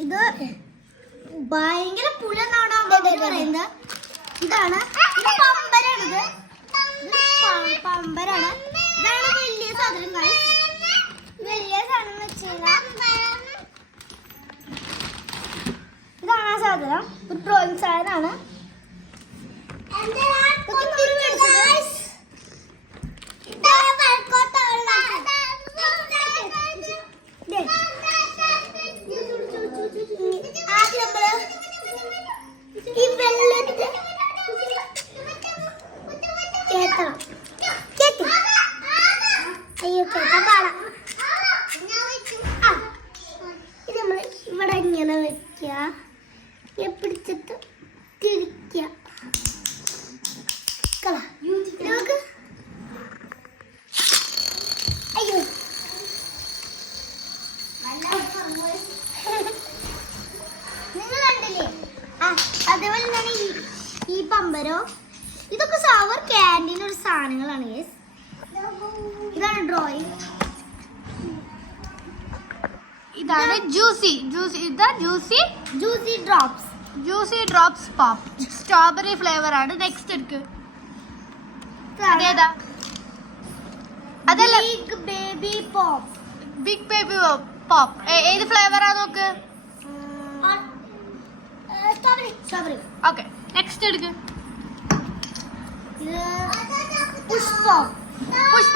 ഇത് ഭയങ്കര പുളിയെന്നാണ് പറയുന്നത്. ഇതാണ് പമ്പരാണിത്. പമ്പരാണ്. ഇതാണ് വലിയ സാധനം. വലിയ സാധനം വെച്ച് ഇതാണ് ആ സാധനം. ഒരു ഡ്രോയിങ് സാധനമാണ്. ഇത് നമ്മൾ ഇവിടെ ഇങ്ങനെ വെക്കുക, പിടിച്ചിട്ട് തിരിക്കുക. അയ്യോ നിങ്ങൾ കണ്ടില്ലേ? അതേപോലെ തന്നെ ഈ പമ്പരോ ഇതൊക്കെ സവർ ക്യാൻറ്റീൻ ഒരു സാധനങ്ങളാണ്. ഇതാണ് ഡ്രോയിങ്. ഇതാണ് juicy drops pop. Strawberry flavour ആണ്. നെക്സ്റ്റ് എടുക്ക്. അതേതാ? അതല്ല, ബിഗ് ബേബി പോപ്പ്. ഏത് ഫ്ലേവറാ നോക്ക്. സ്ട്രോബെറി. ഓക്കെ, നെക്സ്റ്റ് എടുക്ക്. Push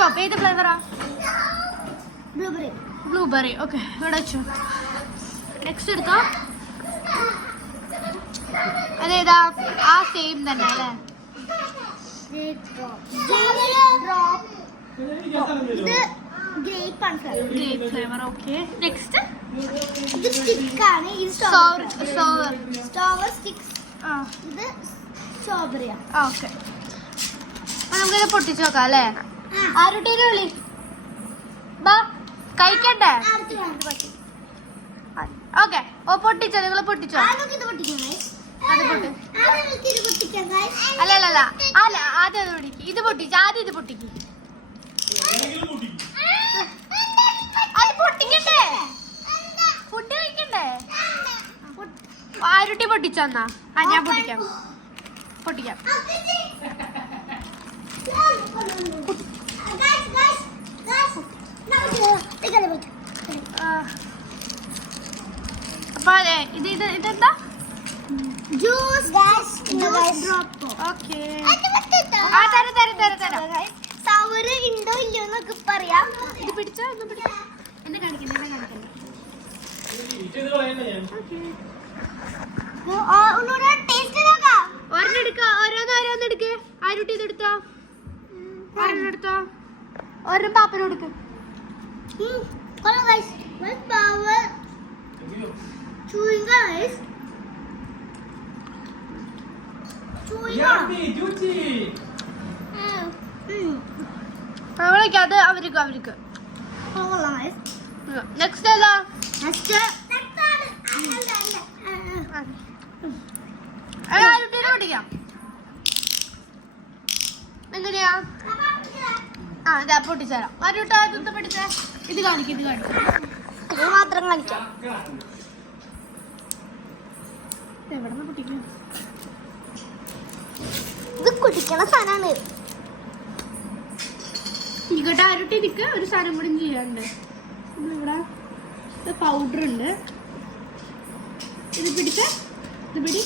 pop. ഏത് ഫ്ലേവറാ? ബ്ലൂബെറി. ഓക്കെ, ഇവിടെ വെച്ചു. നെക്സ്റ്റ് എടുത്തോ. അതേതാ? ആ സെയിം തന്നെ അല്ലേ? ഇത് ഗ്രേപ്പ് ഫ്ലേവർ. Okay, next. ഇത് സ്റ്റിക്കാണ്. ഇത് സ്ട്രോബെറി സ്റ്റിക്സ്. ഇത് സ്ട്രോബെറിയാ. ഓക്കെ, നമുക്കിത് പൊട്ടിച്ചു നോക്കാം അല്ലേ? ആരുട്ടേനെ വിളി. ബാ, കഴിക്കണ്ടേ? ഓക്കെ, ഓ പൊട്ടിച്ചോ. നിങ്ങൾ പൊട്ടിച്ചോ. അത് അല്ല, ആദ്യം അത് പൊട്ടിക്ക്. ഇത് പൊട്ടിച്ച് ആദ്യം ഇത് പൊട്ടിക്ക്. അത് പൊട്ടിക്കണ്ടേ? ഫുഡ് കഴിക്കണ്ടേ? ആരുട്ടി പൊട്ടിച്ചോന്നാ. ഞാൻ പൊട്ടിക്കാം. അപ്പൊ ഇതെന്താ? ജ്യൂസ്. ഓക്കെ, സവറ് ഉണ്ടോ ഇല്ലയോ എന്നൊക്കെ പറയാം. ഇത് പിടിച്ചോ. എന്നെ കാണിക്കണ്ട. ഓരോന്നെടുക്ക്. ആരുട്ടി ഇതെടുത്തോ. ഓരോ പാപ്പനെടുക്ക്. അവൾക്ക് അത് അവർക്ക്. നെക്സ്റ്റ് ഏതാ? പൊട്ടിക്കാം. എങ്ങനെയാ? ഇതാ പൊട്ടിച്ചേരാം. ആരുട്ടാ ഇതൊന്ന് പഠിച്ചേ. ഇത് കാണിക്കും. ഇത് മാത്രം കാണിക്കാം. എവിടെ നിന്ന് പൊട്ടിക്കും? ഇത് കുടിക്കണ സാധനമാണ്. ഇങ്ങോട്ട് ആരുട്ടി ഇരിക്ക. ഒരു സാധനം കൂടി ചെയ്യാനുണ്ട്. ഇവിടെ പൗഡർ ഉണ്ട്. ഇത് പിടിച്ച. ഇത് പിടി.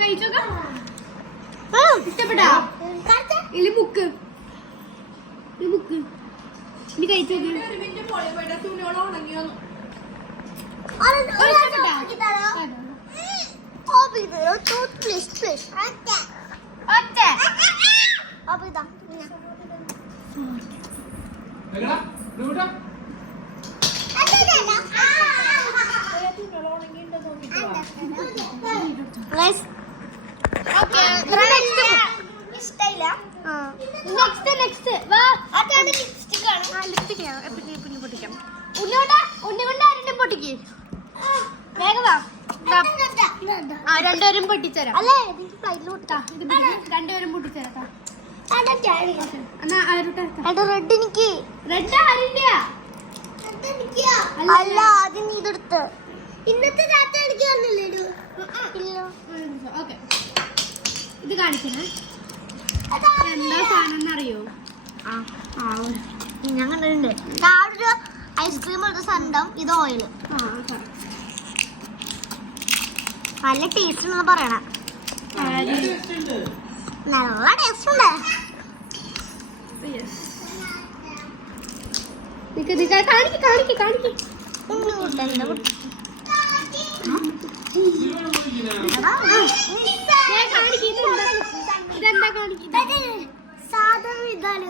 കഴിച്ചോക്കാം. ഇഷ്ടപ്പെട്ടാ? ഇനി ബുക്ക് ഇനി കഴിച്ചോക്ക്. ഇഷ്ടമില്ല. നെക്സ്റ്റ് വാ. പൊട്ടിക്കാം. ഉണ്ണി കൊണ്ട് ആരുടെ പൊട്ടിക്ക്. വേഗം വാ. ആ രണ്ടുപേരും പൊട്ടിച്ചേരാം. അല്ലേ എനിക്ക് ഫ്ലൈറ്റിൽ കൊടുത്താ ഇത് പിടിക്ക്. രണ്ടുപേരും പൊട്ടിച്ചേരാം. എന്നാ റെഡ് എനിക്ക് റെഡ് ആരിന്റെയാ? അല്ല ആദ്യം നീ ഇതെടുത്ത് ഇന്നത്തെ രാത്രി എനിക്ക് പറഞ്ഞില്ലേ ഓക്കെ ഇത് കാണിക്കണേ. എന്താ സാധനം എന്നറിയോ? ഞാൻ കണ്ടിട്ടുണ്ട്. ഒരു ഐസ്ക്രീം പോലത്തെ സാധനം. ഇത് ഓയില്. നല്ല ടേസ്റ്റ് ഉണ്ടെന്ന് പറയണ. നല്ല ടേസ്റ്റ് ഉണ്ട്. സാധാരണ ഇതാണ്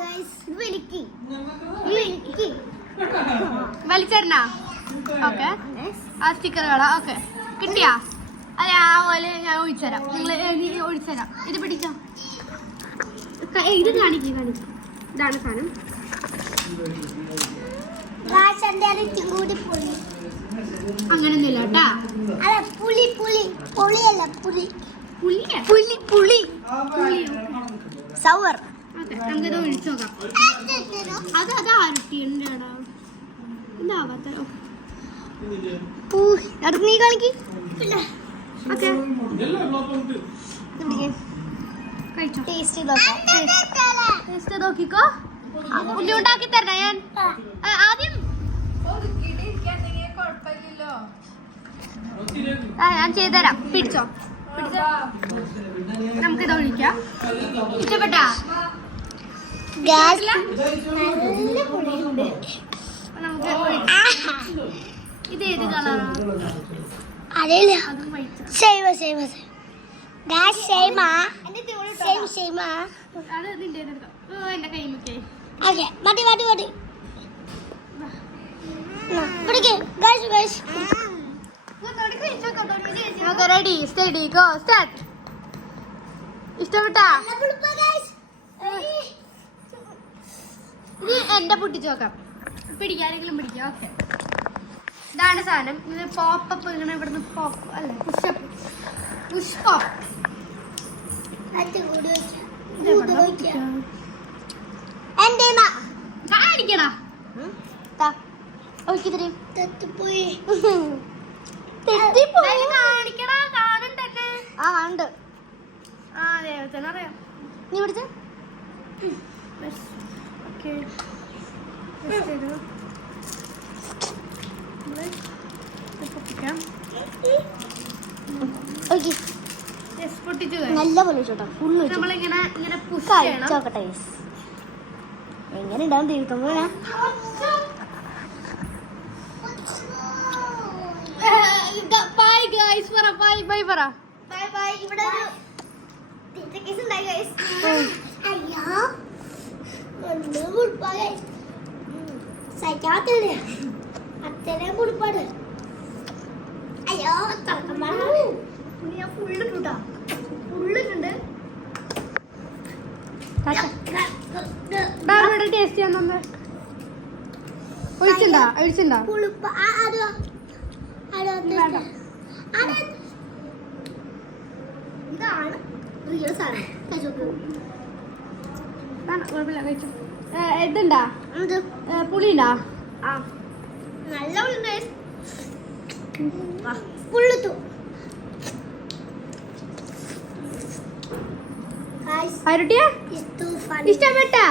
വലിച്ചേരണ. ഓക്കെ ആ സ്റ്റിക്കറുകളാ. ഓക്കെ കിട്ടിയാ? അല്ലെ ആ പോലെ ഞാൻ ഒഴിച്ചുതരാം. നിങ്ങൾ ഒഴിച്ചുതരാം. ഇത് പിടിക്കാം. ഇത് കാണിക്കും. ഇതാണ് സാധനം. അങ്ങനൊന്നുമില്ല കേട്ടാ. അല്ല പുളി പുളി പുളിയല്ല പുളി പുളിയാ? പുളി പുളി പുളി. സവർ. ഓക്കെ നമുക്കിത് ഒഴിച്ചു നോക്കാം. അത് ആരുട്ടിയുടെ ഇതാവാത്ത. നീ കളിക്ക്. ഓക്കെ കഴിച്ചോ. ടേസ്റ്റ് ടേസ്റ്റ് നോക്കിക്കോ. ഉള്ളി ഉണ്ടാക്കി തരണേ ഞാൻ ആദ്യം. ഞാൻ ചെയ്തുതരാം. പിടിച്ചോ. നമുക്കിത് ഒഴിക്കാം. ഇഷ്ടപ്പെട്ടാ? നമുക്ക് ഇത് ഏത് കളറാ? അറിയില്ല. അതും വൈറ്റ്. അത് നിന്റെ എടുക്കാം. എന്റെ കൈ മുക്കേ. Ready steady go start. ഇഷ്ടപ്പെട്ടാ? ഇനി എന്റെ പൊട്ടിച്ച് നോക്കാം. പിടിക്കാനെങ്കിലും പിടിക്കാം. ഓക്കെ ഇതാണ് സാധനം. ഇത് പോപ്പപ്പ്. ഇങ്ങനെ ഇവിടുന്ന് പോപ്പ് അല്ലേ പുഷപ്പ് പുഷ്പപ്പ്. കാണിക്കടാ. കാണിക്കടാ. കാണണ്ടന്നെ. ഉണ്ട്. ആ ദൈവത്തിന് അറിയാം. നീ പിടിച്ച ഓക്കെ പൊട്ടിക്കാം. പൊട്ടിച്ചു. നല്ല പോലെ ചോട്ടാ ഫുള്ള് നമ്മളിങ്ങനെ ഇങ്ങനെ പുഷ് ചെയ്യണം. ചോക്കട്ടെ എങ്ങനെ ഉണ്ടാവും തീർക്കുമ്പോ. ബൈ ഗൈസ് പറ. ബൈ ബൈ പറ. Bye bye. ഇവിടെ ഒരു കേസ് ഉണ്ടായി ഗൈസ്. അയ്യോ ഒന്ന് കുളിപ്പാ ഗൈസ്. സൈക്കാത്തില്ല അത്രയും കുളിപ്പാട്. അയ്യോ തളക്കന്മാരാ. ഞാൻ ഫുള്ളിട്ടാ ഫുള്ളിട്ടുണ്ട്. ടേസ്റ്റ് ചെയ്യാൻ തന്നെ ഒഴിച്ചിണ്ടാ കുളിപ്പ. ഇതാണ് റിയൽ സാധനം. ഇതുണ്ടാ പുളിണ്ടാ? നല്ല പുള്ളിത്തു. ആരുട്ടിയാ? ഇഷ്ടപ്പെട്ടാ?